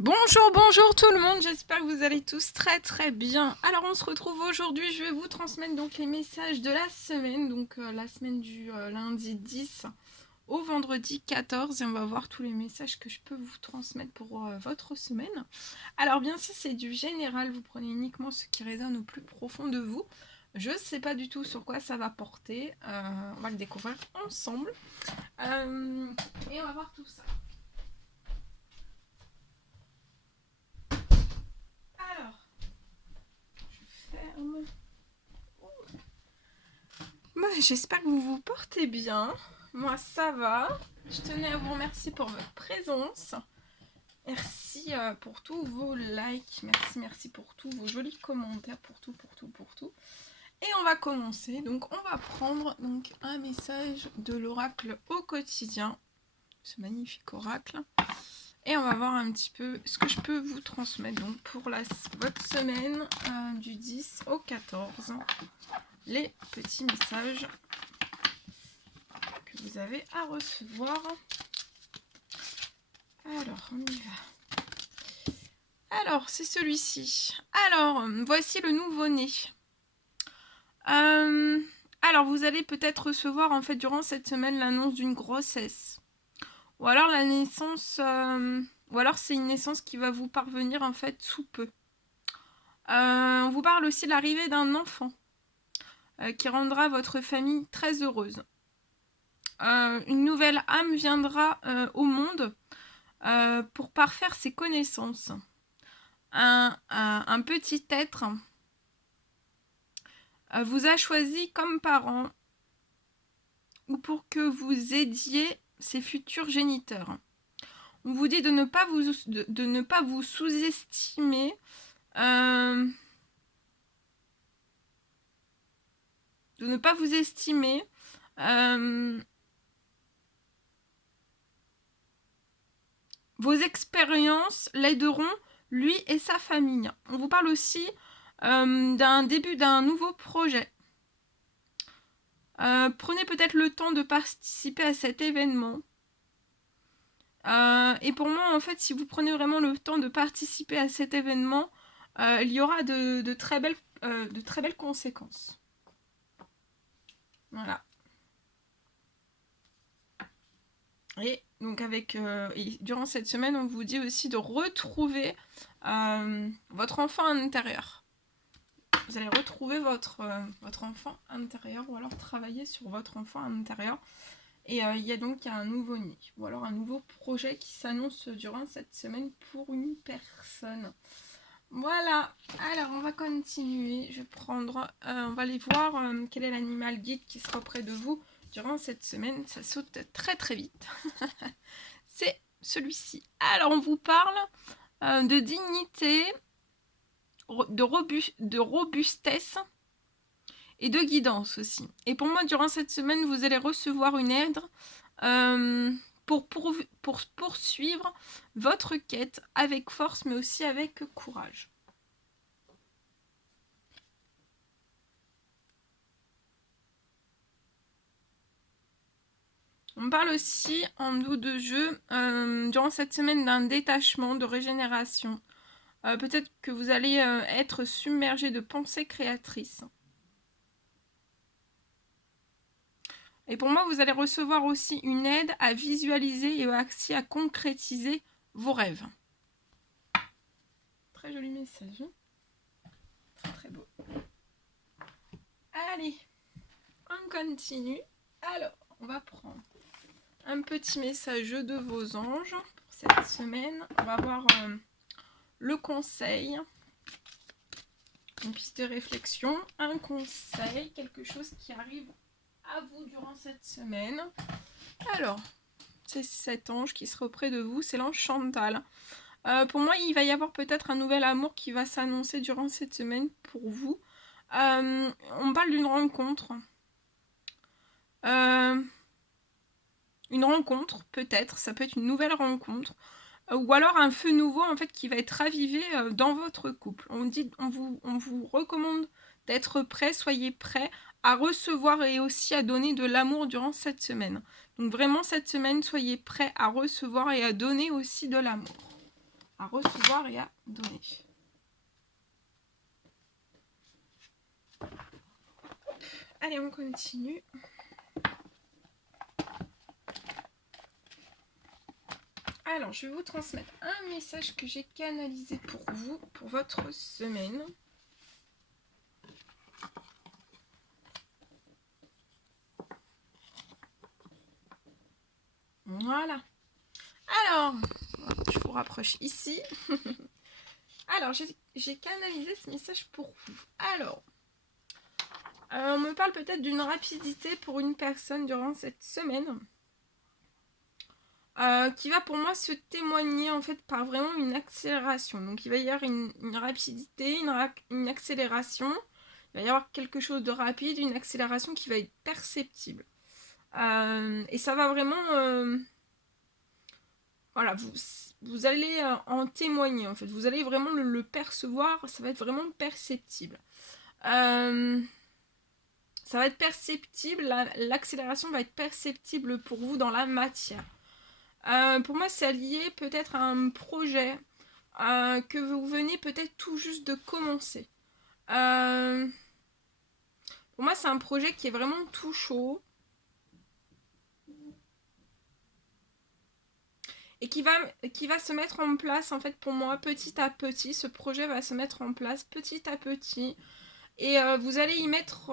Bonjour, bonjour tout le monde, j'espère que vous allez tous très bien. Alors on se retrouve aujourd'hui, je vais vous transmettre donc les messages de la semaine, donc la semaine du lundi 10 au vendredi 14 et on va voir tous les messages que je peux vous transmettre pour votre semaine. Alors bien sûr c'est du général, vous prenez uniquement ce qui résonne au plus profond de vous. Je ne sais pas du tout sur quoi ça va porter, on va le découvrir ensemble et on va voir tout ça. Alors, je ferme. Moi, j'espère que vous vous portez bien. Moi, ça va. Je tenais à vous remercier pour votre présence. Merci pour tous vos likes. Merci pour tous vos jolis commentaires. Pour tout. Et on va commencer. Donc, on va prendre donc, un message de l'oracle au quotidien. Ce magnifique oracle. Et on va voir un petit peu ce que je peux vous transmettre donc, pour votre semaine du 10 au 14. Les petits messages que vous avez à recevoir. Alors, on y va. Alors, c'est celui-ci. Alors, voici le nouveau-né. Alors, vous allez peut-être recevoir, en fait, durant cette semaine, l'annonce d'une grossesse. Ou alors la naissance... ou alors c'est une naissance qui va vous parvenir, en fait, sous peu. On vous parle aussi de l'arrivée d'un enfant qui rendra votre famille très heureuse. Une nouvelle âme viendra au monde pour parfaire ses connaissances. Un petit être vous a choisi comme parent ou pour que vous aidiez ses futurs géniteurs. On vous dit de ne pas vous sous-estimer. De ne pas vous estimer. Vos expériences l'aideront, lui et sa famille. On vous parle aussi d'un début d'un nouveau projet. Prenez peut-être le temps de participer à cet événement. Et pour moi, en fait, si vous prenez vraiment le temps de participer à cet événement, il y aura de très belles conséquences. Voilà. Et donc durant cette semaine, on vous dit aussi de retrouver votre enfant intérieur. Vous allez retrouver votre enfant intérieur ou alors travailler sur votre enfant intérieur. Et il y a donc un nouveau-né ou alors un nouveau projet qui s'annonce durant cette semaine pour une personne. Voilà, alors on va continuer. Je vais prendre, on va aller voir quel est l'animal guide qui sera auprès de vous durant cette semaine. Ça saute très vite. C'est celui-ci. Alors on vous parle de dignité, de robustesse et de guidance aussi. Et pour moi, durant cette semaine, vous allez recevoir une aide pour poursuivre votre quête avec force, mais aussi avec courage. On parle aussi en dos de jeu, durant cette semaine, d'un détachement, de régénération. Peut-être que vous allez être submergé de pensées créatrices. Et pour moi, vous allez recevoir aussi une aide à visualiser et aussi à concrétiser vos rêves. Très joli message. Très beau. Allez, on continue. Alors, on va prendre un petit message de vos anges pour cette semaine. On va voir le conseil, une piste de réflexion, un conseil, quelque chose qui arrive à vous durant cette semaine. Alors, c'est cet ange qui sera auprès de vous, c'est l'ange Chantal. Pour moi, il va y avoir peut-être un nouvel amour qui va s'annoncer durant cette semaine pour vous. On parle d'une rencontre. Une rencontre, peut-être, ça peut être une nouvelle rencontre. Ou alors un feu nouveau en fait qui va être ravivé dans votre couple. On vous recommande d'être prêt, soyez prêt à recevoir et aussi à donner de l'amour durant cette semaine. Donc vraiment cette semaine, soyez prêt à recevoir et à donner aussi de l'amour. à recevoir et à donner. Allez, on continue. Alors, je vais vous transmettre un message que j'ai canalisé pour vous, pour votre semaine. Voilà. Alors, je vous rapproche ici. Alors, j'ai canalisé ce message pour vous. Alors, on me parle peut-être d'une rapidité pour une personne durant cette semaine. Qui va pour moi se témoigner en fait par vraiment une accélération. Donc il va y avoir une rapidité, une accélération. Il va y avoir quelque chose de rapide, une accélération qui va être perceptible. Et ça va vraiment... voilà, vous allez en témoigner en fait. Vous allez vraiment le percevoir, ça va être vraiment perceptible. Ça va être perceptible, l'accélération va être perceptible pour vous dans la matière. Pour moi, c'est lié peut-être à un projet que vous venez peut-être tout juste de commencer. Pour moi, c'est un projet qui est vraiment tout chaud. Et qui va se mettre en place, en fait, pour moi, petit à petit. Ce projet va se mettre en place petit à petit. Et vous allez y mettre...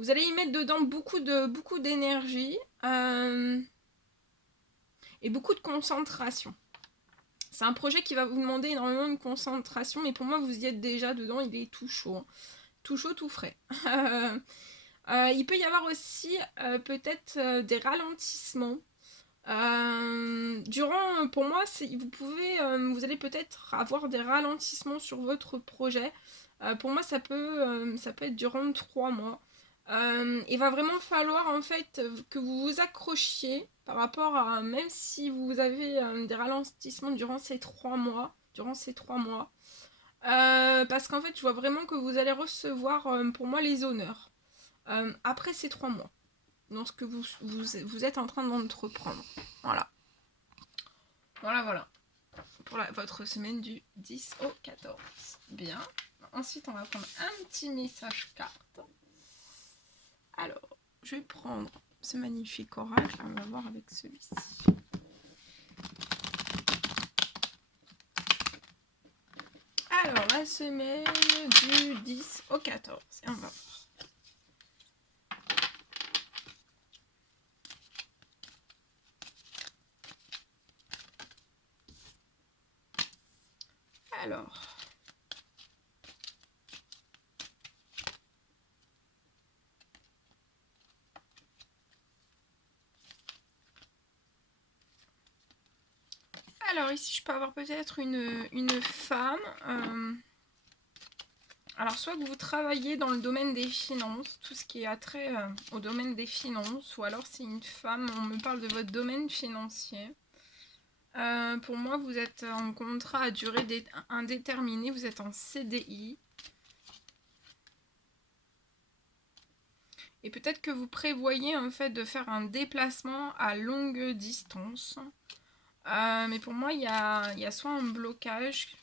vous allez y mettre dedans beaucoup d'énergie et beaucoup de concentration. C'est un projet qui va vous demander énormément de concentration, mais pour moi, vous y êtes déjà dedans, il est tout chaud. Tout chaud, tout frais. Il peut y avoir aussi peut-être des ralentissements. Pour moi, vous allez peut-être avoir des ralentissements sur votre projet. Pour moi, ça peut être durant 3 mois. Il va vraiment falloir en fait que vous vous accrochiez par rapport à, même si vous avez des ralentissements durant ces 3 mois, parce qu'en fait je vois vraiment que vous allez recevoir pour moi les honneurs après ces 3 mois dans ce que vous êtes en train d'entreprendre. Voilà pour votre semaine du 10 au 14. Bien, ensuite on va prendre un petit message carte. Alors, je vais prendre ce magnifique oracle, on va voir avec celui-ci. Alors, la semaine du 10 au 14, et on va voir. Alors ici, je peux avoir peut-être une femme. Alors, soit que vous travaillez dans le domaine des finances, tout ce qui est attrait au domaine des finances, ou alors c'est une femme, on me parle de votre domaine financier. Pour moi, vous êtes en contrat à durée indéterminée, vous êtes en CDI. Et peut-être que vous prévoyez en fait de faire un déplacement à longue distance. Mais pour moi, il y a soit un blocage,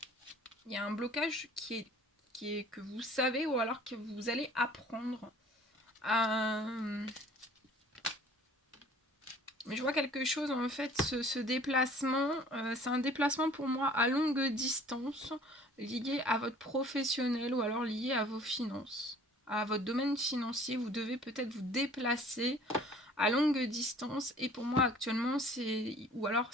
il y a un blocage qui est que vous savez ou alors que vous allez apprendre. Mais je vois quelque chose en fait, ce déplacement, c'est un déplacement pour moi à longue distance, lié à votre professionnel ou alors lié à vos finances. À votre domaine financier, vous devez peut-être vous déplacer à longue distance, et pour moi actuellement ou alors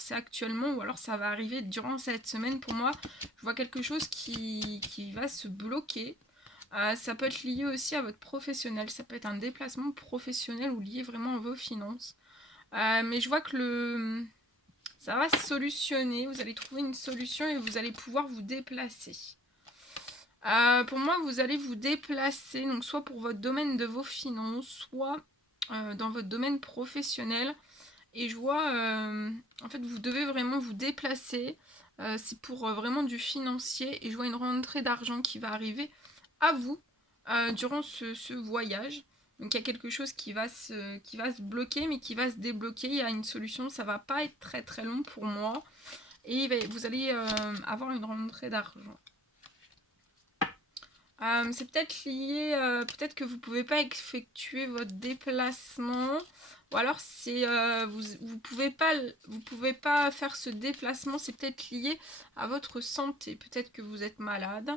ça va arriver durant cette semaine. Pour moi, je vois quelque chose qui va se bloquer. Ça peut être lié aussi à votre professionnel, ça peut être un déplacement professionnel ou lié vraiment à vos finances. Mais je vois que ça va se solutionner, vous allez trouver une solution et vous allez pouvoir vous déplacer. Pour moi, vous allez vous déplacer, donc soit pour votre domaine de vos finances, soit dans votre domaine professionnel. Et je vois, en fait, vous devez vraiment vous déplacer. C'est pour vraiment du financier. Et je vois une rentrée d'argent qui va arriver à vous durant ce voyage. Donc il y a quelque chose qui va se bloquer, mais qui va se débloquer. Il y a une solution, ça va pas être très très long pour moi. Et vous allez avoir une rentrée d'argent. C'est peut-être lié, peut-être que vous pouvez pas effectuer votre déplacement, ou alors c'est vous pouvez pas faire ce déplacement, c'est peut-être lié à votre santé. Peut-être que vous êtes malade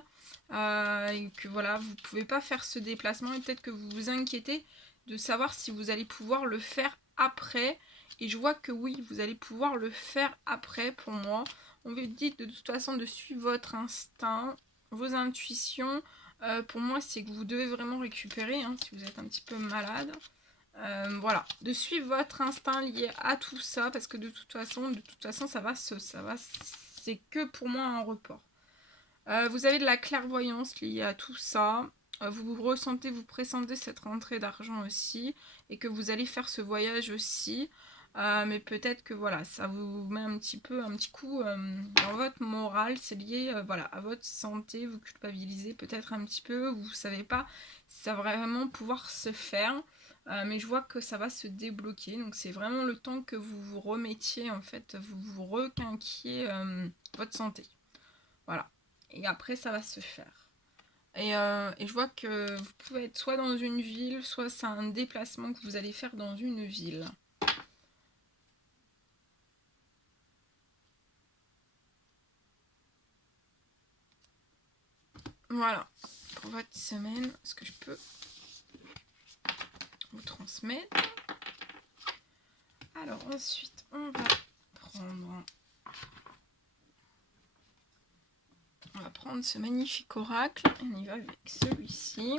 et que voilà, vous pouvez pas faire ce déplacement, et peut-être que vous vous inquiétez de savoir si vous allez pouvoir le faire après. Et je vois que oui, vous allez pouvoir le faire après. Pour moi, on vous dit de toute façon de suivre votre instinct, vos intuitions. Pour moi, c'est que vous devez vraiment récupérer, hein, si vous êtes un petit peu malade. Voilà, de suivre votre instinct lié à tout ça, parce que de toute façon, c'est que pour moi un report. Vous avez de la clairvoyance liée à tout ça. Vous ressentez, vous pressentez cette rentrée d'argent aussi, et que vous allez faire ce voyage aussi. Mais peut-être que voilà, ça vous met un petit coup dans votre morale, c'est lié voilà, à votre santé, vous culpabilisez peut-être un petit peu, vous savez pas si ça va vraiment pouvoir se faire, mais je vois que ça va se débloquer, donc c'est vraiment le temps que vous vous remettiez, en fait, vous vous requinquiez votre santé. Voilà, et après ça va se faire. Et je vois que vous pouvez être soit dans une ville, soit c'est un déplacement que vous allez faire dans une ville. Voilà, pour votre semaine, ce que je peux vous transmettre. Alors ensuite, on va prendre ce magnifique oracle. On y va avec celui-ci.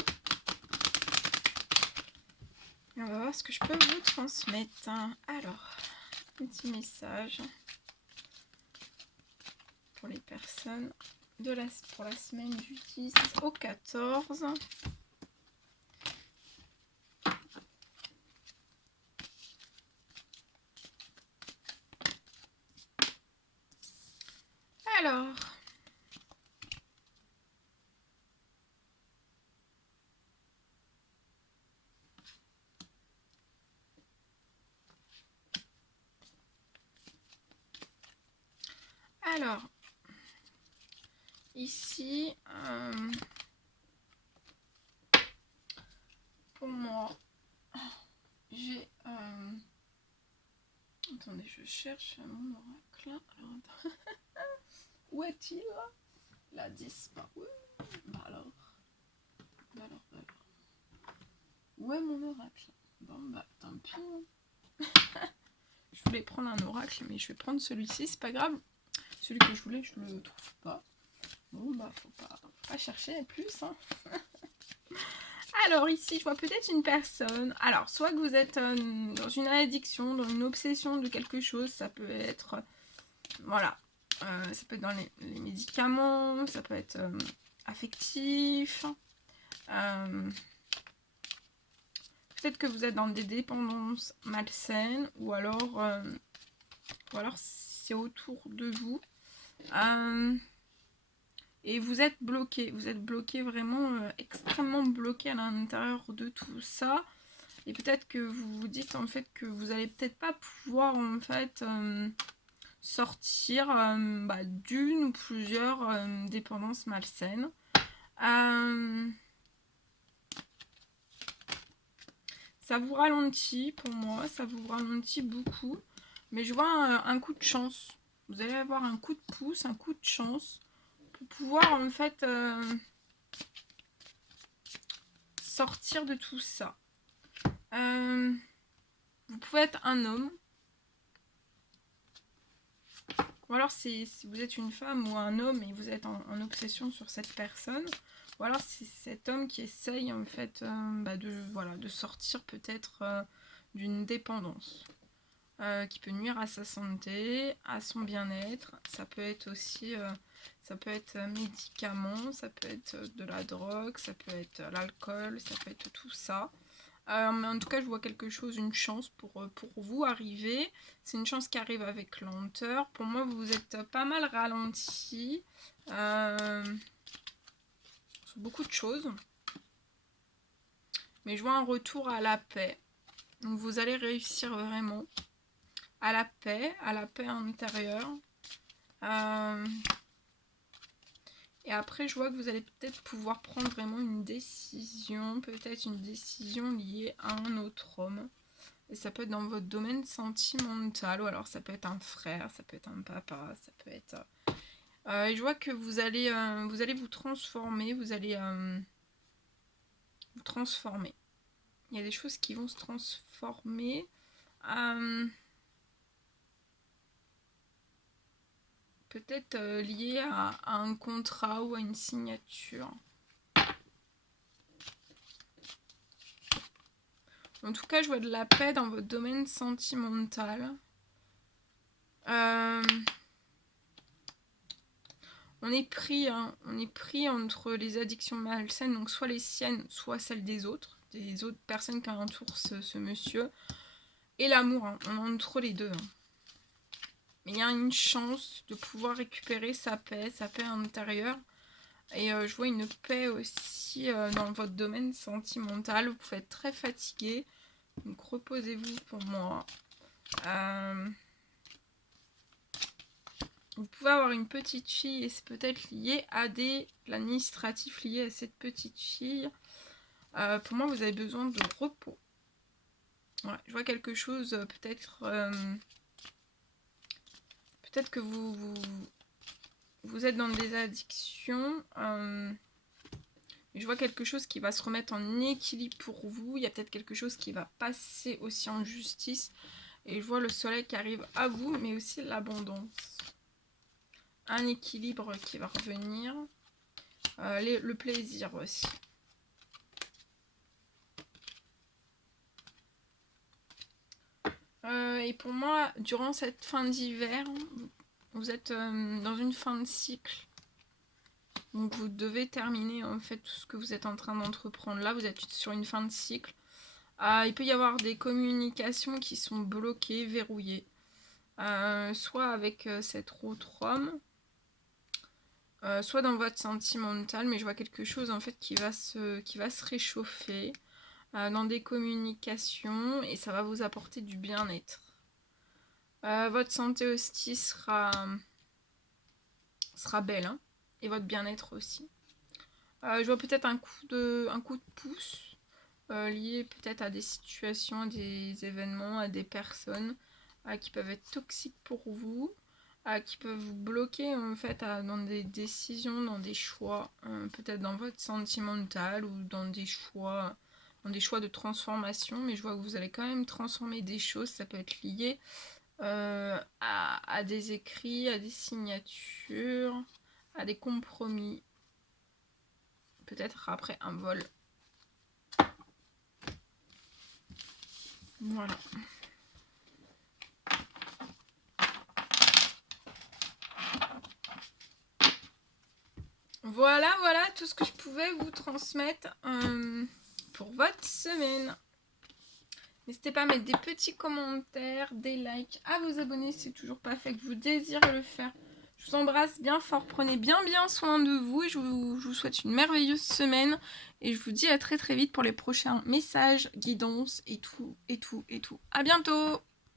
Et on va voir ce que je peux vous transmettre. Alors, petit message pour les personnes pour la semaine du 10 au 14. Alors, ici, pour moi, j'ai... attendez, je cherche mon oracle. Alors, où est-il? Il a disparu. Alors. Où est mon oracle? Bon, bah, tant pis. Je voulais prendre un oracle, mais je vais prendre celui-ci, c'est pas grave. Celui que je voulais, je le trouve pas. Bon, bah, faut pas chercher plus, hein. Alors ici, je vois peut-être une personne. Alors, soit que vous êtes dans une addiction, dans une obsession de quelque chose, ça peut être... voilà. Ça peut être dans les médicaments, ça peut être affectif. Peut-être que vous êtes dans des dépendances malsaines, ou alors c'est autour de vous. Et vous êtes bloqué vraiment extrêmement bloqué à l'intérieur de tout ça. Et peut-être que vous vous dites en fait que vous allez peut-être pas pouvoir en fait sortir d'une ou plusieurs dépendances malsaines. Ça vous ralentit pour moi, ça vous ralentit beaucoup. Mais je vois un coup de chance. Vous allez avoir un coup de pouce, un coup de chance pour pouvoir en fait sortir de tout ça. Vous pouvez être un homme. Ou alors si vous êtes une femme ou un homme et vous êtes en obsession sur cette personne. Ou alors c'est cet homme qui essaye en fait de sortir peut-être d'une dépendance. Qui peut nuire à sa santé, à son bien-être. Ça peut être aussi ça peut être médicaments, ça peut être de la drogue, ça peut être l'alcool, ça peut être tout ça. Mais en tout cas, je vois quelque chose, une chance pour vous arriver. C'est une chance qui arrive avec lenteur. Pour moi, vous êtes pas mal ralenti sur beaucoup de choses. Mais je vois un retour à la paix. Donc vous allez réussir vraiment à la paix intérieure. Et après, je vois que vous allez peut-être pouvoir prendre vraiment une décision. Peut-être une décision liée à un autre homme. Et ça peut être dans votre domaine sentimental. Ou alors ça peut être un frère, ça peut être un papa, ça peut être... et je vois que vous allez vous transformer. Vous allez vous transformer. Il y a des choses qui vont se transformer. Peut-être lié à un contrat ou à une signature. En tout cas, je vois de la paix dans votre domaine sentimental. On est pris entre les addictions malsaines, donc soit les siennes, soit celles des autres personnes qui entourent ce monsieur. Et l'amour, hein. On est entre les deux. Hein. Mais il y a une chance de pouvoir récupérer sa paix intérieure. Et je vois une paix aussi dans votre domaine sentimental. Vous pouvez être très fatigué. Donc reposez-vous pour moi. Vous pouvez avoir une petite fille et c'est peut-être lié à l'administratif lié à cette petite fille. Pour moi, vous avez besoin de repos. Ouais, je vois quelque chose, peut-être que vous êtes dans des addictions. Je vois quelque chose qui va se remettre en équilibre pour vous. Il y a peut-être quelque chose qui va passer aussi en justice. Et je vois le soleil qui arrive à vous, mais aussi l'abondance. Un équilibre qui va revenir. Le plaisir aussi. Et pour moi, durant cette fin d'hiver, vous êtes dans une fin de cycle. Donc vous devez terminer en fait tout ce que vous êtes en train d'entreprendre. Là, vous êtes sur une fin de cycle. Il peut y avoir des communications qui sont bloquées, verrouillées. Soit avec cet autre homme, soit dans votre sentimental, mais je vois quelque chose en fait qui va se réchauffer dans des communications et ça va vous apporter du bien-être. Votre santé aussi sera belle, hein, et votre bien-être aussi. Je vois peut-être un coup de pouce lié peut-être à des situations, à des événements, à des personnes qui peuvent être toxiques pour vous, qui peuvent vous bloquer en fait dans des décisions, dans des choix, peut-être dans votre sentimental ou dans des choix de transformation. Mais je vois que vous allez quand même transformer des choses. Ça peut être lié à des écrits, à des signatures, à des compromis. Peut-être après un vol. Voilà. Voilà tout ce que je pouvais vous transmettre pour votre semaine. N'hésitez pas à mettre des petits commentaires, des likes, à vous abonner si c'est toujours pas fait, que vous désirez le faire. Je vous embrasse bien fort, prenez bien soin de vous et je vous souhaite une merveilleuse semaine. Et je vous dis à très vite pour les prochains messages, guidances et tout. À bientôt!